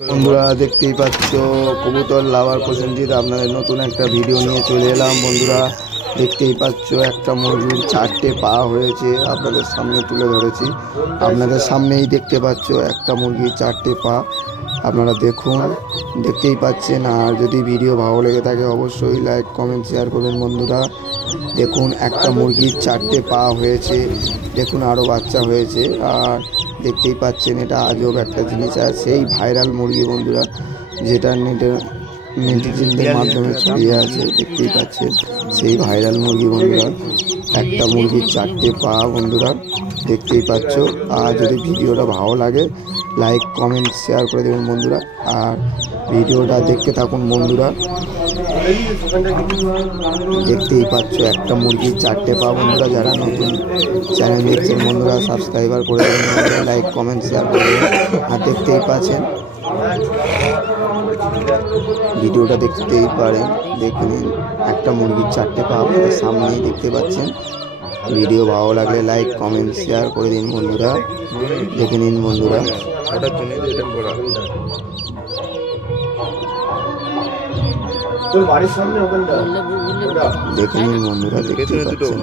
বন্ধুরা দেখতেই পাচ্ছ কবুতর লাভার প্রসেনজিৎ আপনাদের নতুন একটা ভিডিও নিয়ে চলে এলাম। বন্ধুরা দেখতেই পাচ্ছ একটা মজুর 4টে পা হয়েছে, আপনাদের সামনে তুলে ধরেছি। আপনাদের সামনেই দেখতে পাচ্ছ একটা মুরগির 4টে পা, আপনারা দেখুন, দেখতেই পাচ্ছেন। আর যদি ভিডিও ভালো লেগে থাকে অবশ্যই লাইক কমেন্ট শেয়ার করবেন। বন্ধুরা দেখুন একটা মুরগির 4টে পা হয়েছে, দেখুন আরও বাচ্চা হয়েছে। আর দেখতেই পাচ্ছেন এটা আজব একটা জিনিস। আর সেই ভাইরাল মুরগি বন্ধুরা, যেটা নেটিজেনদের মাধ্যমে ছড়িয়ে আছে, দেখতেই পাচ্ছেন সেই ভাইরাল মুরগি বন্ধুরা। একটা মুরগির 4টে পা বন্ধুরা, দেখতেই পাচ্ছ। আর যদি ভিডিওটা ভালো লাগে লাইক কমেন্ট শেয়ার করে দেবেন বন্ধুরা। আর ভিডিওটা দেখতে থাকুন বন্ধুরা। দেখতেই পাচ্ছ একটা মুরগির 4টে পা বন্ধুরা। যারা নতুন চ্যানেল দেখছেন বন্ধুরা সাবস্ক্রাইবার করে দেবেন বন্ধুরা, লাইক কমেন্ট শেয়ার করে দেবেন। আর দেখতেই পাচ্ছেন, ভিডিওটা দেখতেই পারেন, দেখে নিন একটা মুরগির 4টে পা আপনাদের সামনেই দেখতে পাচ্ছেন। ভিডিও ভালো লাগলে লাইক কমেন্ট শেয়ার করে দিন বন্ধুরা, দেখে নিন বন্ধুরা। দেখে নিন বন্ধুরা, দেখতে পাচ্ছেন।